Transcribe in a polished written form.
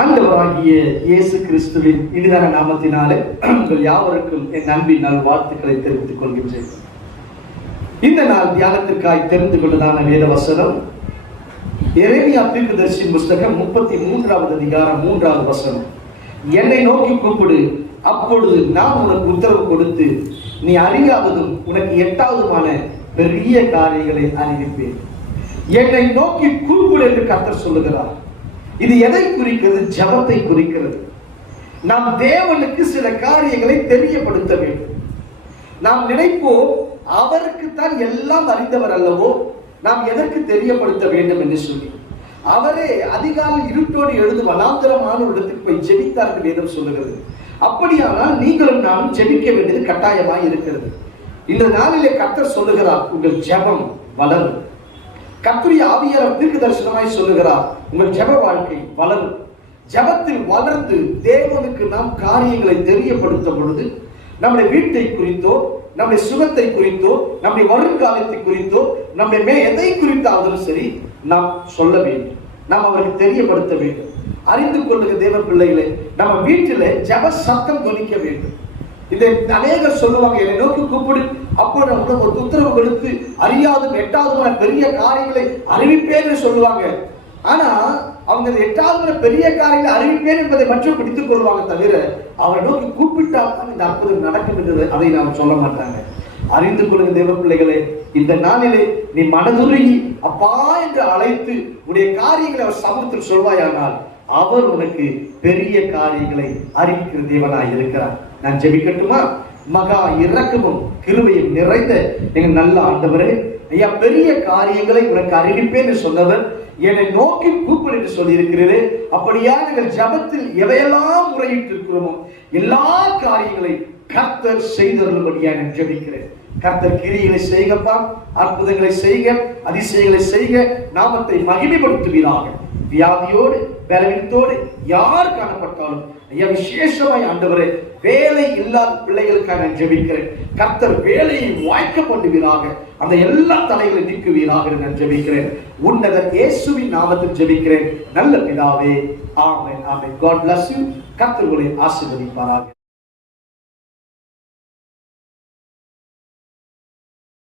ஆண்டவராகிய இயேசு கிறிஸ்துவின் இனிதான நாமத்தினாலே உங்கள் யாவருக்கும் என் அன்பின் வாழ்த்துக்களை தெரிவித்துக் கொள்கின்றேன். இந்த நாள் தியானத்திற்காய் தெரிந்து கொண்டதான வேத வசனம் எரேமியா தீர்க்கதரிசியின் புஸ்தகம் 33வது அதிகாரம் 3வது வசனம். என்னை நோக்கி கூப்பிடு, அப்பொழுது நான் உனக்கு உத்தரவு கொடுத்து நீ அறியாததும் உனக்கு எட்டாவதுமான பெரிய காரியங்களை அறிவிப்பேன். என்னை நோக்கி கூப்பிடு என்று கர்த்தர் சொல்லுகிறார். இது எதை குறிக்கிறது? ஜெபத்தை குறிக்கிறது. நாம் தேவனுக்கு சில காரியங்களை தெரியப்படுத்த வேண்டும். நாம் நினைப்போம் அவருக்கு தான் எல்லாம் அறிந்தவர் அல்லவோ, நாம் எதற்கு தெரியப்படுத்த வேண்டும் என்று சொல்லி. அவரே அதிகாலை இருட்டோடு எழுந்து வனாந்தரமான ஒரு இடத்துக்கு போய் ஜெபித்தார் என்று வேதம் சொல்லுகிறது. அப்படியானால் நீங்களும் நானும் ஜெபிக்க வேண்டியது கட்டாயமாய் இருக்கிறது. இந்த நாளிலே கர்த்தர் சொல்லுகிறார், உங்கள் ஜெபம் வளரும். கர்த்தருடைய ஆவியானவர் தீர்க்க தரிசனமாய் சொல்லுகிறார், உங்கள் ஜெப வாழ்க்கை வளரும். ஜெபத்தில் வளர்ந்து தேவனுக்கு நாம் காரியங்களை தெரியப்படுத்தும் பொழுது நம்முடைய வீட்டை குறித்தோ, நம்முடைய சுகத்தை குறித்தோ, நம்முடைய வருங்காலத்தை குறித்தோ, நம்முடைய எதை குறித்தாலும் சரி நாம் சொல்ல வேண்டும். நாம் அவருக்கு தெரியப்படுத்த வேண்டும். அறிந்து கொள்ளுங்க தேவ பிள்ளைகளே, நம்ம வீட்டில ஜெப சத்தம் தொனிக்க வேண்டும். இதை அநேகர் சொல்லுவாங்க, என்னை நோக்கி கூப்பிடு, அப்போ நம்ம ஒரு உத்தரவு கொடுத்து அறியாதும் எட்டாவதுமான பெரிய காரியங்களை அறிவிப்பேன்னு சொல்லுவாங்க. ஆனா அவங்க எட்டாவது பெரிய காரியங்களை அறிவிப்பேன் என்பதை மட்டும் பிடித்துக் கொள்வாங்க தவிர அவரை நோக்கி கூப்பிட்டால் தான் இந்த அற்புதம் நடக்கும் என்று அதை நாம் சொல்ல மாட்டாங்க. அறிந்து கொள்ளுங்க தேவ பிள்ளைகளே, இந்த நாளிலே நீ மனதுருகி அப்பா என்று அழைத்து உடைய காரியங்களை அவர் சமூகத்தில் சொல்வாயானால் அவர் உனக்கு பெரிய காரியங்களை அறிவிக்கிற தேவனாய் இருக்கிறார். நான் ஜெபிக்கட்டுமா? மகா இரக்கமும் கிருபையும் நிறைந்த எங்க நல்ல ஆண்டவரே, ஐயா, பெரிய காரியங்களை உனக்கு அறிவிப்பேன் சொன்னவர் என்னை நோக்கி கூப்பிடு என்று சொல்லி இருக்கிறது. அப்படியா நாங்கள் ஜபத்தில் எவையெல்லாம் முறையிட்டு இருக்கிறோமோ எல்லா காரியங்களை கர்த்தர் செய்தருளும்படியா நான் ஜெபிக்கிறேன். கர்த்தர் கிரியைகளை செய்கப்பா, அற்புதங்களை செய்க, அதிசயங்களை செய்க, நாமத்தை மகிமைப்படுத்துவீராக. வியாதியோடு பலவீனத்தோடு யார் காணப்பட்டாலும் ஐயா, விசேஷமாய் ஆண்டவரே, வேலை இல்லாத பிள்ளைகளுக்காக நான் ஜெபிக்கிறேன். கர்த்தர் வேலையை வாய்க்க பண்ணுவீராக, அந்த எல்லா தலைகளை நீக்குவீராக நான் ஜெபிக்கிறேன். உன்னத இயேசுவின் நாமத்தில் ஜெபிக்கிறேன் நல்ல பிதாவே, ஆமென், ஆமென். God bless you. கர்த்தர் உங்களை ஆசீர்வதிப்பாராக.